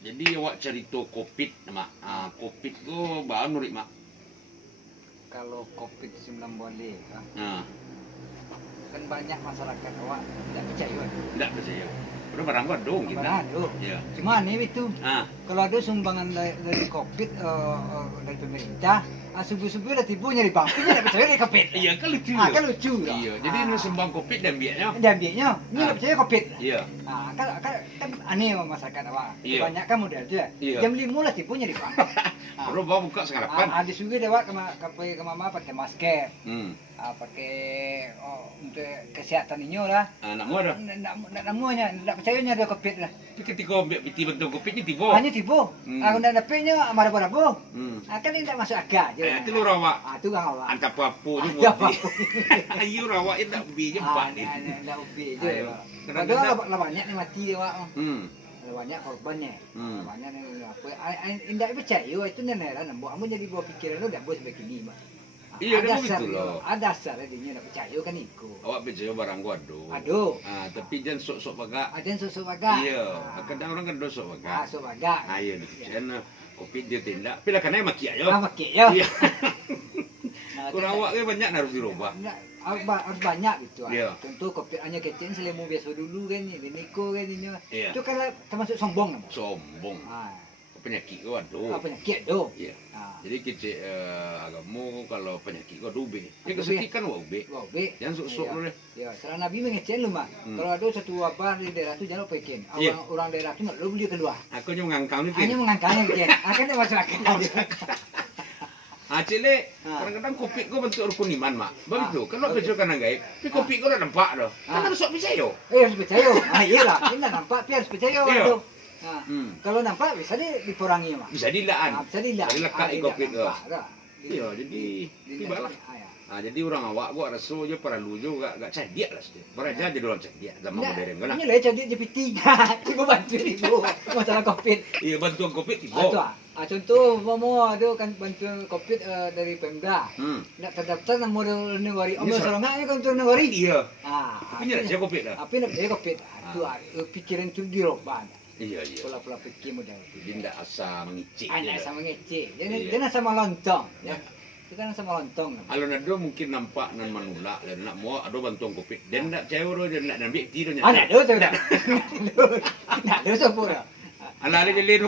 Jadi awak cerita COVID, mak. COVID go baru mak. Kalau COVID-19 boleh, Nah, kan banyak masyarakat awak tidak percaya. tidak percaya. Udah barang gua dong kita. Barang tu. Ya. Cuma ni itu, Ah, kalau ada sumbangan dari COVID dari pemerintah, subuh-subuh dah tipu nyari bank, dia tak percaya dari COVID. iya kan lucu. Kan lucu lah. Iya, jadi nu sumbang COVID dan biaknya. Dan biaknya, ni tak percaya COVID. Iya. Kan aneh masyarakat awak. Iya. Kebanyakan model tu. Iya. Jam 5 lah tipu nyari bank. Baru bawa buka sekarapan. Ada juga dia awak ke mama pakai masker. Pakai untuk kesihatan ini lah. Nak mua dah. Nak namunya, tak percayanya ada COVID lah. Tapi ketika ambil piti bentuk COVID ni tiba. Hanya tipu. Aku nak dapatnya marah-marah. Kan ini tak masuk akal je. Itu lu rawak. Tu kan awak. Antap apa tu Ada buat. apa. Ayu rawak tak ubi je pak ni. Nak ubi je. Ayo. Kadang-kadang banyak ni mati dia awak. Banyak korbannya. Banyak ni apa. Indak percaya itu nenek nak buat jadi buat pikiran lu dak boleh sampai kini mak. Iya, dia begitu loh. Ada asal dia nak percaya kan ikut. Awak percaya barang gua aduh. Aduh. Tapi jangan sok-sok bagak. Ada sosok bagak. Iya, kadang orang kan dosok bagak. Sosok bagak. Iya, dicen COVID dia tindak. Tapi lah kena maki ayo. Pakai ya. Iya. Kurang awak ke banyak harus dirubah. Harus banyak gitu. Iya. Tentu kopi hanya kecil selemu biasa dulu kan ni, niko kan ini. Iya. Itu kan termasuk sombong kan. Sombong. Penyakit gua aduh. Penyakit tu. Iya. Jadi kecil agama kalau penyakit gua dube. Dia kesekikan wa ube. Wah, be. Jangan sok-sok lu deh. Ya, serah Nabi mengecen lu mah. Kalau ada satu wabah di daerah tu jangan lupa ikan. Orang daerah tu nak lu beli keluar. Aku hanya mengangkang ni. Hanya mengangkangnya ikan. Akan dia masyarakat. Cile, kadang-kadang COVID gua bentuk rukun iman, mak. Begitu. Kan lo percaya kan gaib. Tapi COVID gua dah nampak dah. Kan harus sok percaya. Harus percaya. Iyalah. Ini nampak, tapi harus percaya. Iya. Kalau nampak bisa diperangi mak. Bisa dilaan. Bisa dilaan. Bisa dilekat COVID gua. Dah. Iya, jadi tibalah. Jadi orang awak gua rasa je perlu juga gak cerdik lah sedih. Beraja jadi orang cerdik zaman modern kan. Ini lah cerdik JPT. Ibu bantu ibu masalah COVID. Iya, bantuan COVID tiba. Contoh mama ada kan bantuan COVID dari Pemda. Nak terdaftar nama negara. Om sorongnya kan untuk negara. Iya. Punya dah saya COVID dah. Apa nak dia COVID? Tu pikiran tu dirubah. Iya, iya. Pola-pola fikir model tu. Dia tidak asa mengicik. Anak sama ngecek. Dia nak sama lontong. Kita nak sama lontong. Kalau nado mungkin nampak nan manula dan nak mau ada bantuan COVID. Dan nak cewek dia nak ambil tido nya. Nak ada tu dah. Nak ada siapa dah. Ala dia